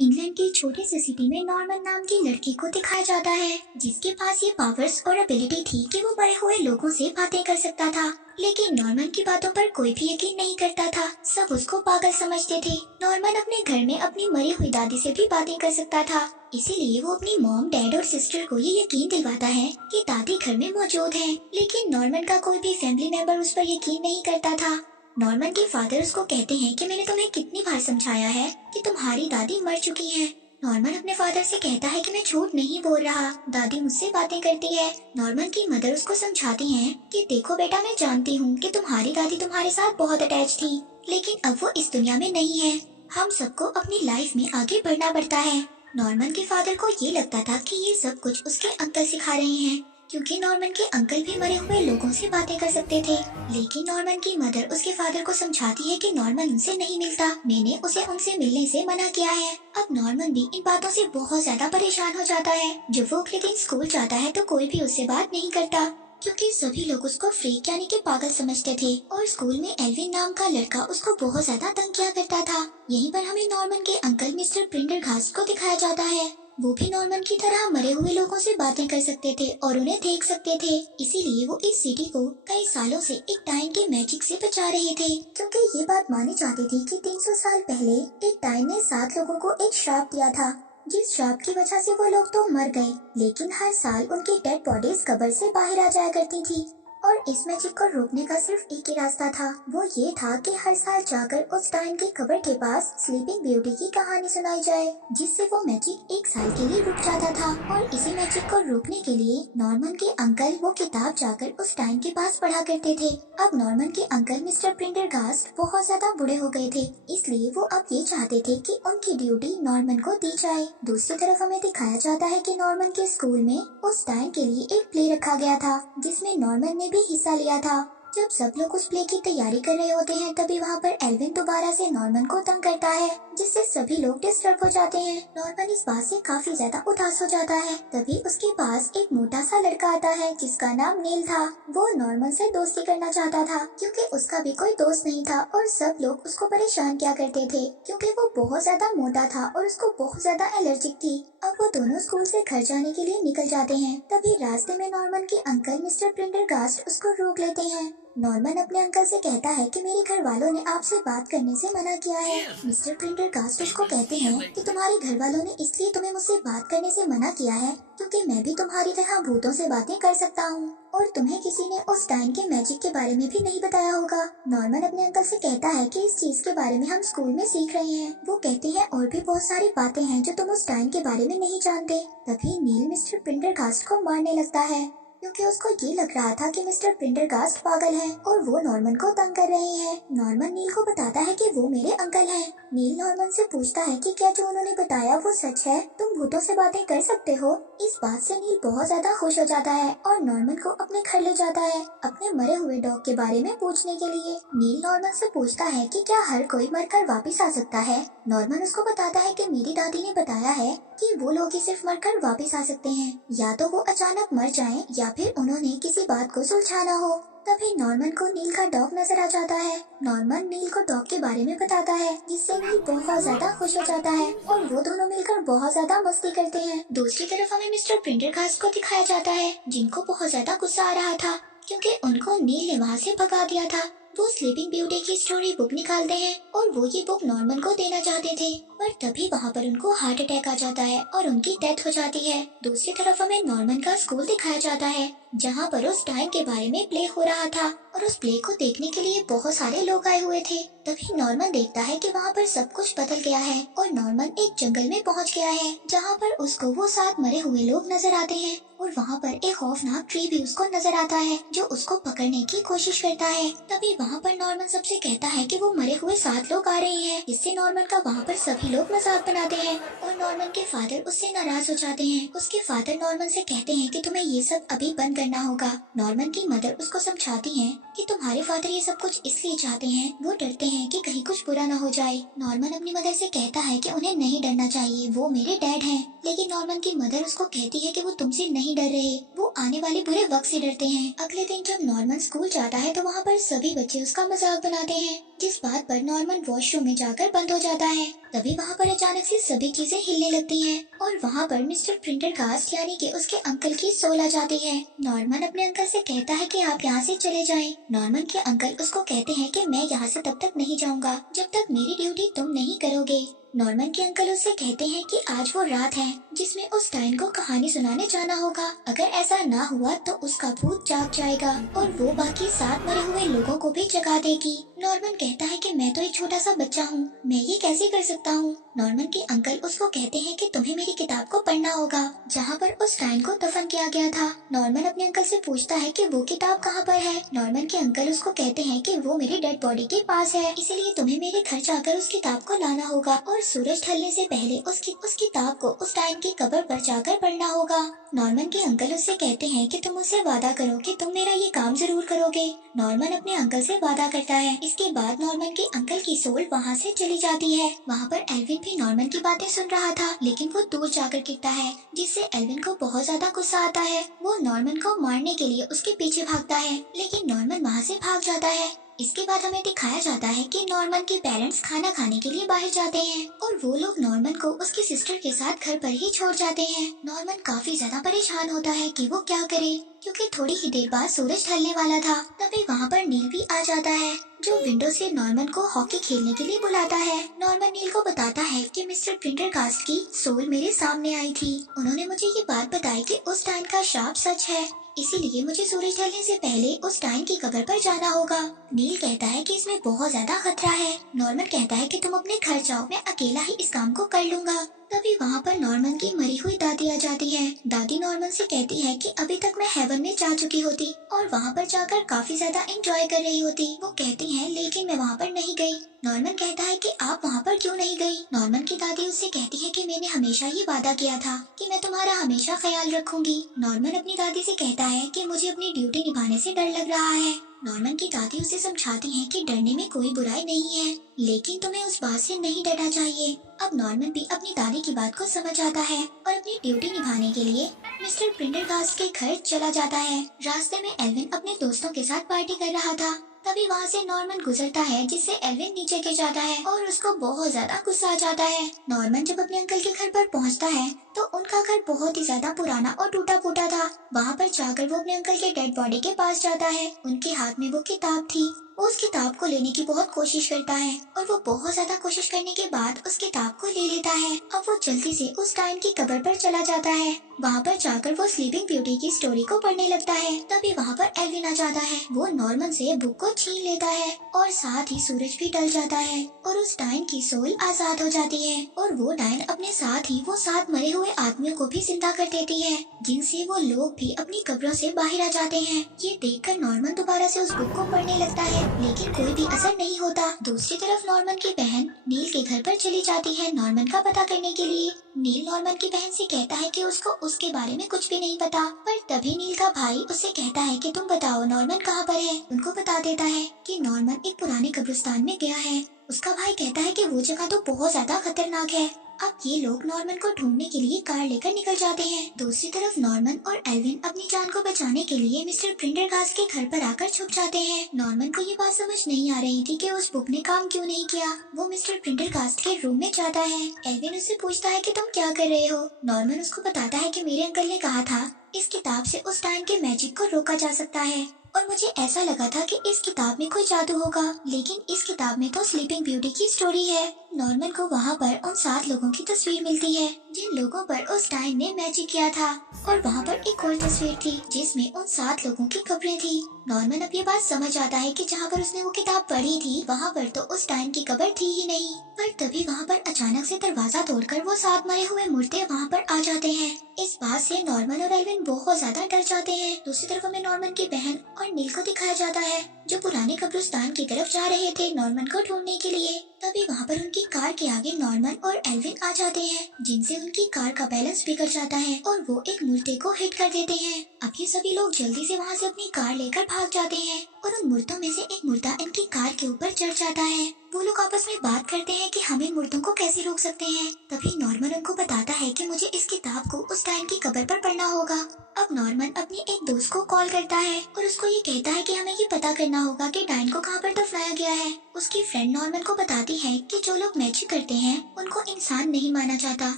England की छोटी सी city में नॉर्मन नाम की लड़की को दिखाया जाता है जिसके पास ये पावर्स और एबिलिटी थी कि वो बड़े हुए लोगों से बातें कर सकता था। लेकिन नॉर्मन की बातों पर कोई भी यकीन नहीं करता था, सब उसको पागल समझते थे। नॉर्मन अपने घर में अपनी मरी हुई दादी से भी बातें कर सकता था, इसीलिए वो अपनी मॉम, डैड और सिस्टर को ये यकीन दिलवाता है कि दादी घर में मौजूद है। लेकिन नॉर्मन का कोई भी फैमिली मेंबर उस पर यकीन नहीं करता था। नॉर्मन के फादर उसको कहते हैं कि मैंने तुम्हें कितनी बार समझाया है कि तुम्हारी दादी मर चुकी है। नॉर्मन अपने फादर से कहता है कि मैं झूठ नहीं बोल रहा, दादी मुझसे बातें करती है। नॉर्मन की मदर उसको समझाती हैं कि देखो बेटा, मैं जानती हूँ कि तुम्हारी दादी तुम्हारे साथ बहुत अटैच थी, लेकिन अब वो इस दुनिया में नहीं है। हम सबको अपनी लाइफ में आगे बढ़ना पड़ता है। नॉर्मन के फादर को ये लगता था कि ये सब कुछ उसके अंकल सिखा रहे हैं, क्योंकि नॉर्मन के अंकल भी मरे हुए लोगों से बातें कर सकते थे। लेकिन नॉर्मन की मदर उसके फादर को समझाती है कि नॉर्मन उनसे नहीं मिलता, मैंने उसे उनसे मिलने से मना किया है। अब नॉर्मन भी इन बातों से बहुत ज्यादा परेशान हो जाता है। जब वो अगले दिन स्कूल जाता है तो कोई भी उससे बात नहीं करता, क्योंकि सभी लोग उसको फ्रीक यानी कि पागल समझते थे। और स्कूल में एल्विन नाम का लड़का उसको बहुत ज्यादा तंग किया करता था। यहीं पर हमें नॉर्मन के अंकल मिस्टर प्रिंडरघास्ट को दिखाया जाता है। वो भी नॉर्मन की तरह मरे हुए लोगों से बातें कर सकते थे और उन्हें देख सकते थे, इसीलिए वो इस सिटी को कई सालों से एक टाइम के मैजिक से बचा रहे थे। क्योंकि ये बात मानी जाती थी कि 300 साल पहले एक टाइम ने 7 लोगों को एक श्राप दिया था, जिस श्राप की वजह से वो लोग तो मर गए, लेकिन हर साल उनकी डेड बॉडीज कब्र से बाहर आ जाया करती थी। और इस मैजिक को रोकने का सिर्फ एक ही रास्ता था, वो ये था कि हर साल जाकर उस टाइम की कब्र के पास स्लीपिंग ब्यूटी की कहानी सुनाई जाए, जिससे वो मैजिक एक साल के लिए रुक जाता था। और इसी मैजिक को रोकने के लिए नॉर्मन के अंकल वो किताब जाकर उस टाइम के पास पढ़ा करते थे। अब नॉर्मन के अंकल मिस्टर प्रिंडरगास्ट बहुत ज्यादा बूढ़े हो गए थे, इसलिए वो अब ये चाहते थे कि उनकी ड्यूटी नॉर्मन को दी जाए। दूसरी तरफ हमें दिखाया जाता है कि नॉर्मन के स्कूल में उस टाइम के लिए एक प्ले रखा गया था, जिसमें नॉर्मन ने भी हिस्सा लिया था। जब सब लोग उस प्ले की तैयारी कर रहे होते हैं, तभी वहाँ पर एल्विन दोबारा से नॉर्मन को तंग करता है, जिससे सभी लोग डिस्टर्ब हो जाते हैं। नॉर्मन इस बात से काफी ज्यादा उदास हो जाता है। तभी उसके पास एक मोटा सा लड़का आता है जिसका नाम नील था। वो नॉर्मन से दोस्ती करना चाहता था, क्योंकि उसका भी कोई दोस्त नहीं था और सब लोग उसको परेशान किया करते थे, क्योंकि वो बहुत ज्यादा मोटा था और उसको बहुत ज्यादा एलर्जिक थी। अब वो दोनों स्कूल से घर जाने के लिए निकल जाते हैं। तभी रास्ते में नॉर्मन के अंकल मिस्टर प्रिंडरगास्ट उसको रोक लेते हैं। नॉर्मन अपने अंकल से कहता है कि मेरे घर वालों ने आपसे बात करने से मना किया है। मिस्टर प्रिंडरगास्ट उसको कहते हैं कि तुम्हारे घर वालों ने इसलिए तुम्हें मुझसे बात करने से मना किया है क्योंकि मैं भी तुम्हारी तरह भूतों से बातें कर सकता हूँ, और तुम्हें किसी ने उस टाइम के मैजिक के बारे में भी नहीं बताया होगा। नॉर्मन अपने अंकल से कहता है कि इस चीज के बारे में हम स्कूल में सीख रहे हैं। वो कहते हैं और भी बहुत सारी बातें हैं जो तुम उस टाइम के बारे में नहीं जानते। तभी नील मिस्टर प्रिंडरगास्ट को मारने लगता है, क्योंकि उसको ये लग रहा था कि मिस्टर प्रिंडरगास्ट पागल है और वो नॉर्मन को तंग कर रहे हैं। नॉर्मन नील को बताता है कि वो मेरे अंकल हैं। नील नॉर्मन से पूछता है कि क्या जो उन्होंने बताया वो सच है, तुम भूतों से बातें कर सकते हो। इस बात से नील बहुत ज्यादा खुश हो जाता है और नॉर्मन को अपने घर ले जाता है अपने मरे हुए डॉग के बारे में पूछने के लिए। नील नॉर्मन से पूछता है कि क्या हर कोई मरकर वापिस आ सकता है। नॉर्मन उसको बताता है कि मेरी दादी ने बताया है कि वो लोग ही सिर्फ मरकर वापिस आ सकते हैं, या तो वो अचानक मर जाएं या फिर उन्होंने किसी बात को सुलझाना हो। तभी नॉर्मन को नील का डॉग नजर आ जाता है। नॉर्मन नील को डॉग के बारे में बताता है, जिससे नील बहुत ज्यादा खुश हो जाता है और वो दोनों मिलकर बहुत ज्यादा मस्ती करते हैं। दूसरी तरफ हमें मिस्टर प्रिंडरगास्ट को दिखाया जाता है, जिनको बहुत ज्यादा गुस्सा आ रहा था क्योंकि उनको नील ने वहाँ से भगा दिया था। वो स्लीपिंग ब्यूटी की स्टोरी बुक निकालते हैं और वो ये बुक नॉर्मन को देना चाहते थे, पर तभी वहाँ पर उनको हार्ट अटैक आ जाता है और उनकी डेथ हो जाती है। दूसरी तरफ हमें नॉर्मन का स्कूल दिखाया जाता है, जहाँ पर उस टाइम के बारे में प्ले हो रहा था और उस प्ले को देखने के लिए बहुत सारे लोग आए हुए थे। तभी नॉर्मन देखता है कि वहाँ पर सब कुछ बदल गया है और नॉर्मन एक जंगल में पहुँच गया है, जहाँ पर उसको वो 7 मरे हुए लोग नजर आते हैं और वहाँ पर एक खौफनाक ट्री भी उसको नजर आता है जो उसको पकड़ने की कोशिश करता है। तभी वहाँ पर नॉर्मन सबसे कहता है कि वो मरे हुए 7 लोग आ रहे हैं, जिससे नॉर्मन का वहाँ पर सभी लोग मजाक बनाते हैं और नॉर्मन के फादर उससे नाराज हो जाते हैं। उसके फादर नॉर्मन से कहते हैं कि तुम्हें ये सब अभी बंद करना होगा। नॉर्मन की मदर उसको समझाती हैं कि तुम्हारे फादर ये सब कुछ इसलिए चाहते हैं, वो डरते हैं कि कहीं कुछ बुरा न हो जाए। नॉर्मन अपनी मदर से कहता है कि उन्हें नहीं डरना चाहिए, वो मेरे डैड हैं। लेकिन नॉर्मन की मदर उसको कहती है कि वो तुमसे नहीं डर रहे, वो आने वाले बुरे वक्त से डरते हैं। अगले दिन जब नॉर्मन स्कूल जाता है तो वहाँ पर सभी बच्चे उसका मजाक बनाते हैं जिस बात पर नॉर्मन वॉशरूम में जाकर बंद हो जाता है। तभी वहाँ पर अचानक से सभी चीजें हिलने लगती हैं और वहाँ पर मिस्टर प्रिंडरगास्ट यानी कि उसके अंकल की सोल आ जाती है। नॉर्मन अपने अंकल से कहता है कि आप यहाँ से चले जाएं। नॉर्मन के अंकल उसको कहते हैं कि मैं यहाँ से तब तक नहीं जाऊँगा जब तक मेरी ड्यूटी तुम नहीं करोगे। नॉर्मन के अंकल उससे कहते हैं कि आज वो रात है जिसमें उस टाइन को कहानी सुनाने जाना होगा। अगर ऐसा ना हुआ तो उसका भूत जाग जाएगा और वो बाकी 7 मरे हुए लोगों को भी जगा देगी। नॉर्मन कहता है कि मैं तो एक छोटा सा बच्चा हूँ, मैं ये कैसे कर सकता हूँ। नॉर्मन के अंकल उसको कहते हैं कि तुम्हें मेरी किताब को पढ़ना होगा जहाँ पर उस टाइन को दफन किया गया था। नॉर्मन अपने अंकल से पूछता है कि वो किताब कहाँ पर है। नॉर्मन के अंकल उसको कहते हैं कि वो मेरी डेड बॉडी के पास है, इसलिए तुम्हें मेरे घर जाकर उस किताब को लाना होगा और सूरज ढलने से पहले उस किताब को उस टाइन की कब्र पर जाकर पढ़ना होगा। नॉर्मन के अंकल उससे कहते हैं कि तुम मुझसे वादा करो कि तुम मेरा ये काम जरूर करोगे। नॉर्मन अपने अंकल से वादा करता है। इसके बाद नॉर्मन के अंकल की सोल वहाँ से चली जाती है। वहाँ पर एल्विन भी नॉर्मन की बातें सुन रहा था, लेकिन वो दूर जाकर गिरता है जिससे एल्विन को बहुत ज्यादा गुस्सा आता है। वो नॉर्मन को मारने के लिए उसके पीछे भागता है, लेकिन नॉर्मन वहाँ से भाग जाता है। इसके बाद हमें दिखाया जाता है कि नॉर्मन के पेरेंट्स खाना खाने के लिए बाहर जाते हैं और वो लोग नॉर्मन को उसकी सिस्टर के साथ घर पर ही छोड़ जाते हैं। नॉर्मन काफी ज्यादा परेशान होता है कि वो क्या करे, क्योंकि थोड़ी ही देर बाद सूरज ढलने वाला था। तभी वहाँ पर नील भी आ जाता है जो विंडो से नॉर्मन को हॉकी खेलने के लिए बुलाता है। नॉर्मन नील को बताता है कि मिस्टर प्रिंडरगास्ट की सोल मेरे सामने आई थी। उन्होंने मुझे ये बात बताई कि उस टाइम का श्राप सच है, इसीलिए मुझे सूरज ढलने से पहले उस टाइन की कब्र पर जाना होगा। नील कहता है कि इसमें बहुत ज्यादा खतरा है। नॉर्मन कहता है कि तुम अपने घर जाओ, मैं अकेला ही इस काम को कर लूंगा। तभी वहाँ पर नॉर्मन की मरी हुई दादी आ जाती है। दादी नॉर्मन से कहती है कि अभी तक मैं हेवन में जा चुकी होती और वहाँ पर जाकर काफी ज्यादा एंजॉय कर रही होती। वो कहती है लेकिन मैं वहाँ पर नहीं गई। नॉर्मन कहता है कि आप वहाँ पर क्यों नहीं गई। नॉर्मन की दादी उससे कहती है कि मैंने हमेशा ये वादा किया था कि मैं तुम्हारा हमेशा ख्याल रखूंगी। नॉर्मन अपनी दादी से कहता है कि मुझे अपनी ड्यूटी निभाने से डर लग रहा है। नॉर्मन की दादी उसे समझाती है कि डरने में कोई बुराई नहीं है, लेकिन तुम्हें उस बात से नहीं डरना चाहिए। अब नॉर्मन भी अपनी दादी की बात को समझ आता है और अपनी ड्यूटी निभाने के लिए मिस्टर प्रिंडरगास्ट के घर चला जाता है। रास्ते में एल्विन अपने दोस्तों के साथ पार्टी कर रहा था। तभी वहाँ से नॉर्मन गुजरता है जिससे एल्विन नीचे गिर जाता है और उसको बहुत ज्यादा गुस्सा आ जाता है। नॉर्मन जब अपने अंकल के घर पर पहुँचता है तो उनका घर बहुत ही ज्यादा पुराना और टूटा फूटा था। वहाँ पर जाकर वो अपने अंकल के डेड बॉडी के पास जाता है। उनके हाथ में वो किताब थी। वो उस किताब को लेने की बहुत कोशिश करता है और वो बहुत ज्यादा कोशिश करने के बाद उस किताब को ले लेता है। अब वो जल्दी से उस टाइन की कब्र पर चला जाता है। वहाँ पर जाकर वो स्लीपिंग ब्यूटी की स्टोरी को पढ़ने लगता है। तभी वहाँ पर एल्विन आ जाता है। वो नॉर्मन से बुक को छीन लेता है और साथ ही सूरज भी ढल जाता है और उस टाइन की सोल आजाद हो जाती है और वो टाइन अपने साथ ही वो 7 मरे हुए आदमियों को भी जिंदा कर देती है, जिनसे वो लोग भी अपनी कब्रों से बाहर आ जाते हैं। ये देखकर नॉर्मन दोबारा से उस बुक को पढ़ने लगता है, लेकिन कोई भी असर नहीं होता। दूसरी तरफ नॉर्मन की बहन नील के घर पर चली जाती है नॉर्मन का पता करने के लिए। नील नॉर्मन की बहन से कहता है कि उसको उसके बारे में कुछ भी नहीं पता, पर तभी नील का भाई उससे कहता है कि तुम बताओ नॉर्मन कहाँ पर है। उनको बता देता है कि नॉर्मन एक पुराने कब्रिस्तान में गया है। उसका भाई कहता है कि वो जगह तो बहुत ज्यादा खतरनाक है। अब ये लोग नॉर्मन को ढूंढने के लिए कार लेकर निकल जाते हैं। दूसरी तरफ नॉर्मन और एल्विन अपनी जान को बचाने के लिए मिस्टर प्रिंडरगास्ट के घर पर आकर छुप जाते हैं। नॉर्मन को ये बात समझ नहीं आ रही थी कि उस बुक ने काम क्यों नहीं किया। वो मिस्टर प्रिंडरगास्ट के रूम में जाता है। एल्विन उससे पूछता है कि तुम क्या कर रहे हो। नॉर्मन उसको बताता है कि मेरे अंकल ने कहा था इस किताब से उस टाइम के मैजिक को रोका जा सकता है और मुझे ऐसा लगा था कि इस किताब में कोई जादू होगा, लेकिन इस किताब में तो स्लीपिंग ब्यूटी की स्टोरी है। नॉर्मन को वहाँ पर उन 7 लोगों की तस्वीर मिलती है जिन लोगों पर उस टाइम ने मैजिक किया था और वहाँ पर एक और तस्वीर थी जिसमें उन 7 लोगों की कब्रें थी। नॉर्मन अब ये बात समझ आता है कि जहाँ पर उसने वो किताब पढ़ी थी वहाँ पर तो उस टाइम की कब्र थी ही नहीं। पर तभी वहाँ पर अचानक से दरवाजा तोड़कर वो 7 मरे हुए मुर्दे वहाँ पर आ जाते हैं। इस बात से नॉर्मन और एल्विन बहुत ज्यादा डर जाते हैं। दूसरी तरफ हमें नॉर्मन की बहन और नील को दिखाया जाता है जो पुराने कब्रिस्तान की तरफ जा रहे थे नॉर्मन को ढूंढने के लिए। तभी वहाँ पर उनकी कार के आगे नॉर्मन और एल्विन आ जाते हैं, जिनसे उनकी कार का बैलेंस बिगड़ जाता है और वो एक मुर्दे को हिट कर देते हैं। अब ये सभी लोग जल्दी से वहाँ से अपनी कार लेकर भाग जाते हैं और उन मुर्दों में से एक मुर्दा इनकी कार के ऊपर चढ़ जाता है वो लोग आपस में बात करते हैं कि हम इन मुर्दों को कैसे रोक सकते हैं। तभी नॉर्मन उनको बताता है कि मुझे इस किताब को उस डायन की कब्र पर पढ़ना होगा। अब नॉर्मन अपनी एक दोस्त को कॉल करता है और उसको ये कहता है कि हमें ये पता करना होगा कि डायन को कहाँ पर दफनाया गया है। उसकी फ्रेंड नॉर्मन को बताती है कि जो लोग मैजिक करते हैं उनको इंसान नहीं माना जाता,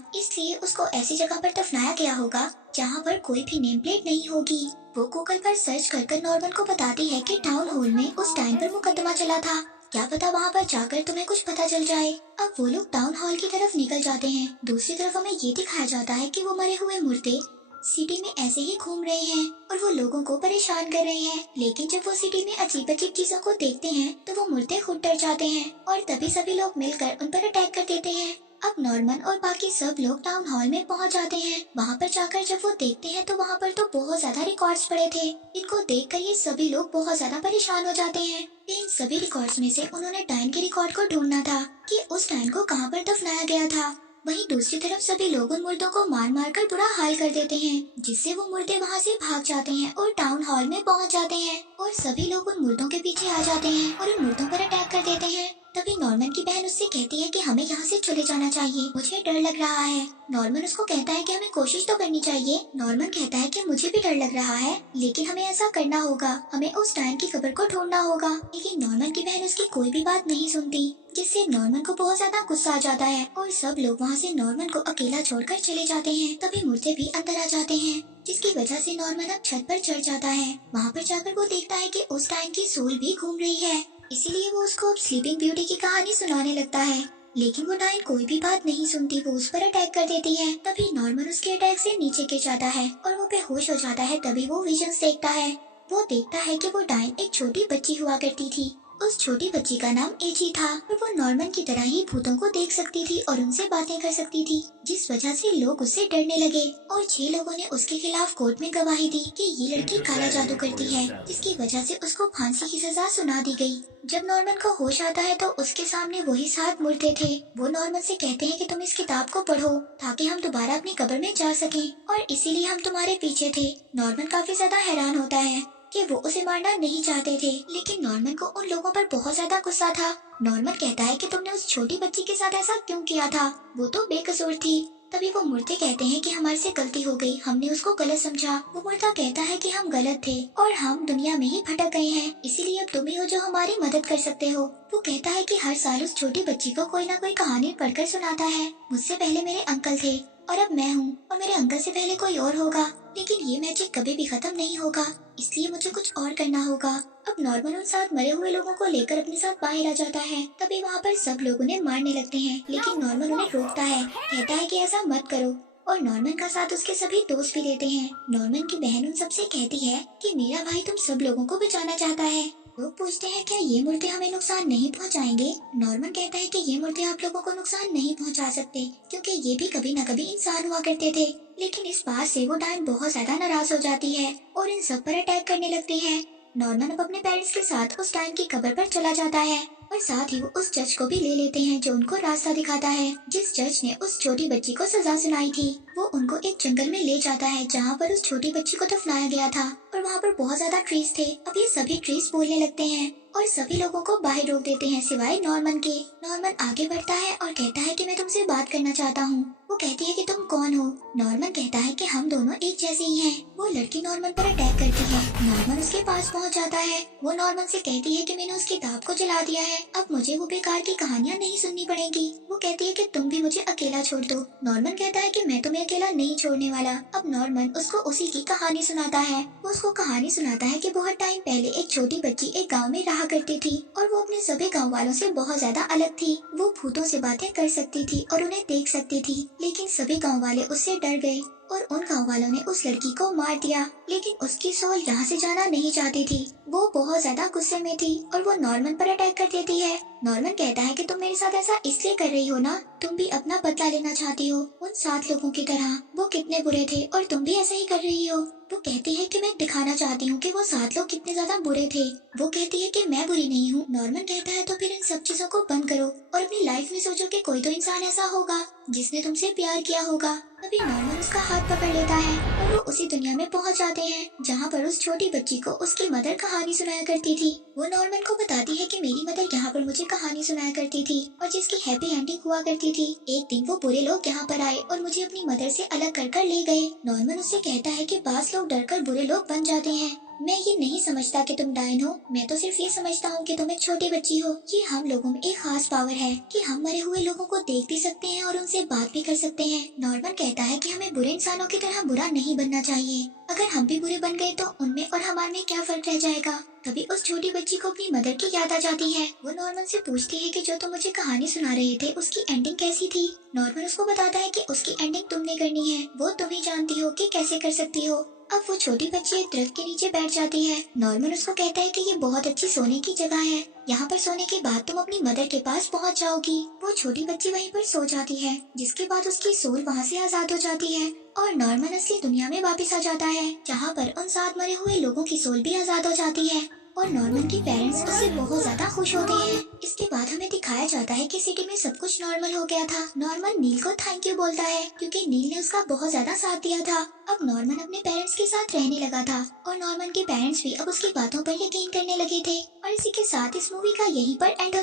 इसलिए उसको ऐसी जगह पर दफनाया गया होगा जहाँ पर कोई भी नेम प्लेट नहीं होगी। वो गूगल पर सर्च कर नॉर्मन को बताती है कि टाउन हॉल में उस डायन पर मुकदमा चला था, क्या पता वहाँ पर जाकर तुम्हें कुछ पता चल जाए। अब वो लोग टाउन हॉल की तरफ निकल जाते हैं। दूसरी तरफ हमें ये दिखाया जाता है कि वो मरे हुए मुर्दे सिटी में ऐसे ही घूम रहे हैं और वो लोगों को परेशान कर रहे हैं। लेकिन जब वो सिटी में अजीब अजीब चीजों को देखते हैं तो वो मुर्दे खुद डर जाते हैं और तभी सभी लोग मिलकर उन पर अटैक कर देते हैं। अब नॉर्मन और बाकी सब लोग टाउन हॉल में पहुंच जाते हैं। वहां पर जाकर जब वो देखते हैं तो वहां पर तो बहुत ज्यादा रिकॉर्ड्स पड़े थे। इनको देखकर ये सभी लोग बहुत ज्यादा परेशान हो जाते हैं। इन सभी रिकॉर्ड्स में से उन्होंने डायन के रिकॉर्ड को ढूंढना था कि उस डायन को कहां पर दफनाया गया था। वहीं दूसरी तरफ सभी लोग उन मुर्दों को मार मार कर बुरा हाल कर देते हैं, जिससे वो मुर्दे वहाँ से भाग जाते हैं और टाउन हॉल में पहुँच जाते हैं और सभी लोग उन मुर्दों के पीछे आ जाते हैं और उन मुर्दों पर अटैक कर देते हैं। तभी नॉर्मन की बहन उससे कहती है कि हमें यहाँ से चले जाना चाहिए, मुझे डर लग रहा है। नॉर्मन उसको कहता है कि हमें कोशिश तो करनी चाहिए। नॉर्मन कहता है कि मुझे भी डर लग रहा है, लेकिन हमें ऐसा करना होगा, हमें उस डायन की कब्र को ढूंढना होगा। लेकिन नॉर्मन की बहन उसकी कोई भी बात नहीं सुनती, जिससे नॉर्मन को बहुत ज्यादा गुस्सा आ जाता है और सब लोग वहाँ से नॉर्मन को अकेला छोड़कर चले जाते हैं। तभी मुर्दे भी अंदर आ जाते हैं, जिसकी वजह से नॉर्मन अब छत पर चढ़ जाता है। वहाँ पर जाकर वो देखता है कि उस डायन की सोल भी घूम रही है, इसीलिए वो उसको अब स्लीपिंग ब्यूटी की कहानी सुनाने लगता है। लेकिन वो डायन कोई भी बात नहीं सुनती, वो उस पर अटैक कर देती है। तभी नॉर्मन उसके अटैक से नीचे गिर जाता है और वो बेहोश हो जाता है। तभी वो विजन्स देखता है। वो देखता है कि वो डायन एक छोटी बच्ची हुआ करती थी। उस छोटी बच्ची का नाम एजी था और वो नॉर्मन की तरह ही भूतों को देख सकती थी और उनसे बातें कर सकती थी, जिस वजह से लोग उससे डरने लगे और 6 लोगों ने उसके खिलाफ कोर्ट में गवाही दी कि ये लड़की काला जादू करती है, जिसकी वजह से उसको फांसी की सजा सुना दी गई। जब नॉर्मन को होश आता है तो उसके सामने वही 7 मुर्दे थे। वो नॉर्मन से कहते हैं कि तुम इस किताब को पढ़ो ताकि हम दोबारा अपनी कब्र में जा सकें, और इसीलिए हम तुम्हारे पीछे थे। नॉर्मन काफी ज्यादा हैरान होता है कि वो उसे मारना नहीं चाहते थे, लेकिन नॉर्मन को उन लोगों पर बहुत ज्यादा गुस्सा था। नॉर्मन कहता है कि तुमने उस छोटी बच्ची के साथ ऐसा क्यों किया था, वो तो बेकसूर थी। तभी वो मुर्दे कहते हैं कि हमारे से गलती हो गई, हमने उसको गलत समझा। वो मुर्दा कहता है कि हम गलत थे और हम दुनिया में ही भटक गए हैं, इसीलिए अब तुम ही हो जो हमारी मदद कर सकते हो। वो कहता है कि हर साल उस छोटी बच्ची को कोई ना कोई कहानी पढ़कर सुनाता है। मुझसे पहले मेरे अंकल थे और अब मैं हूँ, और मेरे अंकल से पहले कोई और होगा, लेकिन ये मैजिक कभी भी खत्म नहीं होगा, इसलिए मुझे कुछ और करना होगा। अब नॉर्मन उन 7 मरे हुए लोगों को लेकर अपने साथ बाहर आ जाता है। तभी वहाँ पर सब लोग उन्हें मारने लगते हैं, लेकिन नॉर्मन उन्हें रोकता है, कहता है कि ऐसा मत करो, और नॉर्मन का साथ उसके सभी दोस्त भी देते हैं। नॉर्मन की बहन उन सबसे कहती है कि मेरा भाई तुम सब लोगों को बचाना चाहता है। लोग पूछते हैं क्या ये मुर्दे हमें नुकसान नहीं पहुंचाएंगे। नॉर्मन कहता है कि ये मुर्दे आप लोगों को नुकसान नहीं पहुंचा सकते, क्योंकि ये भी कभी न कभी इंसान हुआ करते थे। लेकिन इस बात से वो डायन बहुत ज्यादा नाराज हो जाती है और इन सब पर अटैक करने लगती है। नॉर्मन अब अपने पेरेंट्स के साथ उस डायन की कब्र पर चला जाता है और साथ ही वो उस जज को भी ले लेते हैं जो उनको रास्ता दिखाता है। जिस जज ने उस छोटी बच्ची को सजा सुनाई थी, वो उनको एक जंगल में ले जाता है जहाँ पर उस छोटी बच्ची को दफनाया गया था, और वहाँ पर बहुत ज्यादा ट्रीज थे। अब ये सभी ट्रीज बोलने लगते हैं और सभी लोगों को बाहर रोक देते हैं सिवाय नॉर्मन के। नॉर्मन आगे बढ़ता है और कहता है कि मैं तुमसे बात करना चाहता हूँ। वो कहती है कि तुम कौन हो। नॉर्मन कहता है कि हम दोनों एक जैसे ही हैं। वो लड़की नॉर्मन पर अटैक करती है। नॉर्मन उसके पास पहुँच जाता है। वो नॉर्मन से कहती है कि मैंने उस किताब को जला दिया है, अब मुझे वो बेकार की कहानियाँ नहीं सुननी पड़ेगी। वो कहती है कि तुम भी मुझे अकेला छोड़ दो। नॉर्मन कहता है कि मैं तुम्हें अकेला नहीं छोड़ने वाला। अब नॉर्मन उसको उसी की कहानी सुनाता है। वो उसको कहानी सुनाता है कि बहुत टाइम पहले एक छोटी बच्ची एक गांव में रहा करती थी और वो अपने सभी गांव वालों से बहुत ज्यादा अलग थी। वो भूतों से बातें कर सकती थी और उन्हें देख सकती थी, लेकिन सभी गांव वाले उससे डर गए और उन गांव वालों ने उस लड़की को मार दिया। लेकिन उसकी सोल यहाँ से जाना नहीं चाहती थी। वो बहुत ज्यादा गुस्से में थी और वो नॉर्मन पर अटैक कर देती है। नॉर्मन कहता है कि तुम मेरे साथ ऐसा इसलिए कर रही हो ना, तुम भी अपना बदला लेना चाहती हो उन 7 लोगों की तरह। वो कितने बुरे थे और तुम भी ऐसा ही कर रही हो। वो कहती है कि मैं दिखाना चाहती हूँ कि वो 7 लोग कितने ज्यादा बुरे थे। वो कहती है कि मैं बुरी नहीं हूँ। नॉर्मन कहता है तो फिर इन सब चीजों को बंद करो और अपनी लाइफ में सोचो कि कोई तो इंसान ऐसा होगा जिसने तुमसे प्यार किया होगा। तभी नॉर्मन उसका हाथ पकड़ लेता है और वो उसी दुनिया में पहुंच जाते हैं जहाँ पर उस छोटी बच्ची को उसकी मदर कहानी सुनाया करती थी। वो नॉर्मन को बताती है कि मेरी मदर यहाँ पर मुझे कहानी सुनाया करती थी और जिसकी हैप्पी एंडिंग हुआ करती थी। एक दिन वो बुरे लोग यहाँ पर आए और मुझे अपनी मदर से अलग कर ले गए। नॉर्मन उससे कहता है कि बास लोग डरकर बुरे लोग बन जाते हैं। मैं ये नहीं समझता कि तुम डायन हो, मैं तो सिर्फ ये समझता हूँ कि तुम एक छोटी बच्ची हो। ये हम लोगों में एक खास पावर है कि हम मरे हुए लोगों को देख भी सकते हैं और उनसे बात भी कर सकते हैं। नॉर्मन कहता है कि हमें बुरे इंसानों की तरह बुरा नहीं बनना चाहिए। अगर हम भी बुरे बन गए तो उनमें और हमारे में क्या फर्क रह जाएगा। तभी उस छोटी बच्ची को अपनी मदर की याद आ जाती है। वो नॉर्मन से पूछती है कि जो तुम मुझे कहानी सुना रहे थे उसकी एंडिंग कैसी थी। नॉर्मन उसको बताता है कि उसकी एंडिंग तुमने करनी है, वो तुम ही जानती हो कि कैसे कर सकती हो। अब वो छोटी बच्ची एक दरख्त के नीचे बैठ जाती है। नॉर्मन उसको कहता है कि ये बहुत अच्छी सोने की जगह है, यहाँ पर सोने के बाद तुम अपनी मदर के पास पहुँच जाओगी। वो छोटी बच्ची वहीं पर सो जाती है, जिसके बाद उसकी सोल वहाँ से आजाद हो जाती है और नॉर्मन असली दुनिया में वापस आ जाता है, जहाँ पर उन 7 मरे हुए लोगों की सोल भी आजाद हो जाती है और नॉर्मन के पेरेंट्स उससे बहुत ज्यादा खुश होते हैं। इसके बाद हमें दिखाया जाता है कि सिटी में सब कुछ नॉर्मल हो गया था। नॉर्मन नील को थैंक यू बोलता है क्योंकि नील ने उसका बहुत ज्यादा साथ दिया था। अब नॉर्मन अपने पेरेंट्स के साथ रहने लगा था और नॉर्मन के पेरेंट्स भी अब उसकी बातों पर यकीन करने लगे थे। और इसी के साथ इस मूवी का यहीं पर एंड हो